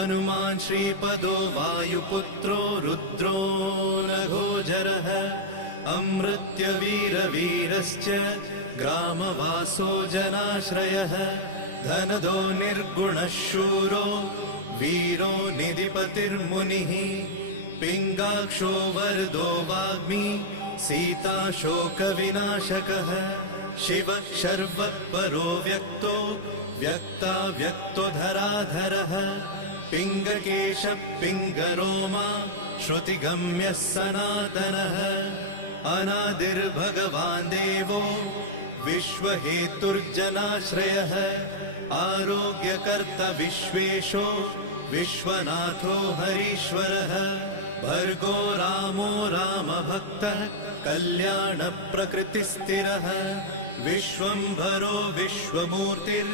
हनुमान् श्रीपदो वायुपुत्रो रुद्रो नघोजरः अमृत्यवीरवीरश्च ग्रामवासो जनाश्रयः धनदो निर्गुणः शूरो वीरो निधिपतिर्मुनिः पिङ्गाक्षो वरदो वाग्मी सीताशोकविनाशकः शिवः शर्वत्परो व्यक्तो व्यक्ताव्यक्तो धराधरः पिङ्गकेशः पिङ्गरोमा श्रुतिगम्यः सनातनः अनादिर्भगवान् देवो विश्वहेतुर्जनाश्रयः आरोग्यकर्ता विश्वेशो विश्वनाथो हरीश्वरः भर्गो रामो रामभक्तः कल्याणप्रकृतिस्थिरः विश्वम्भरो विश्वमूर्तिर्